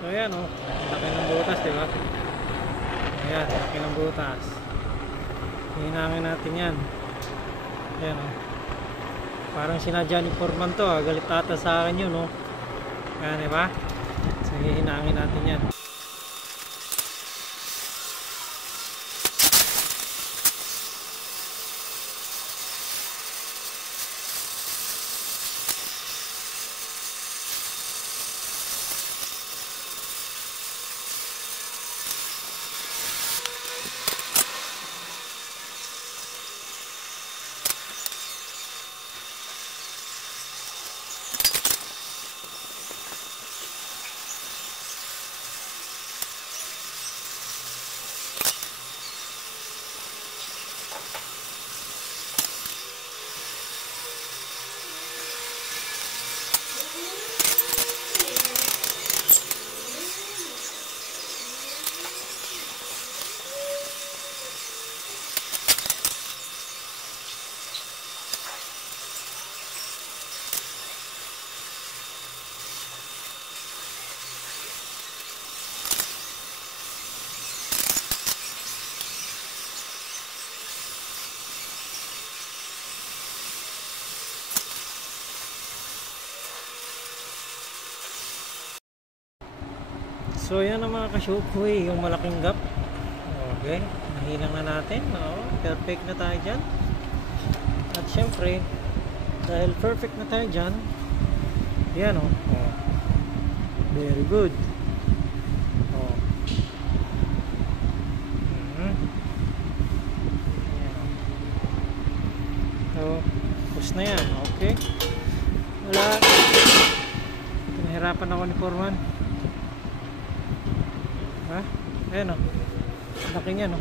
So ayan o, laki ng butas, diba? Ayan, laki ng butas. Hinangin natin yan. Ayan o. Parang sinadya ni Foreman to, galit ata sa akin yun o. Ayan, diba? So hihinangin natin yan. So yan ang mga ka-shookhoy, yung malaking gap. Okay, nahinang na natin. Perfect na tayo dyan. At syempre, dahil perfect na tayo dyan, yan o. Very good. So, push na yan. Okay. Wala. Nahirapan ako ni Foreman. Ha? Ayan o. Laki niya no.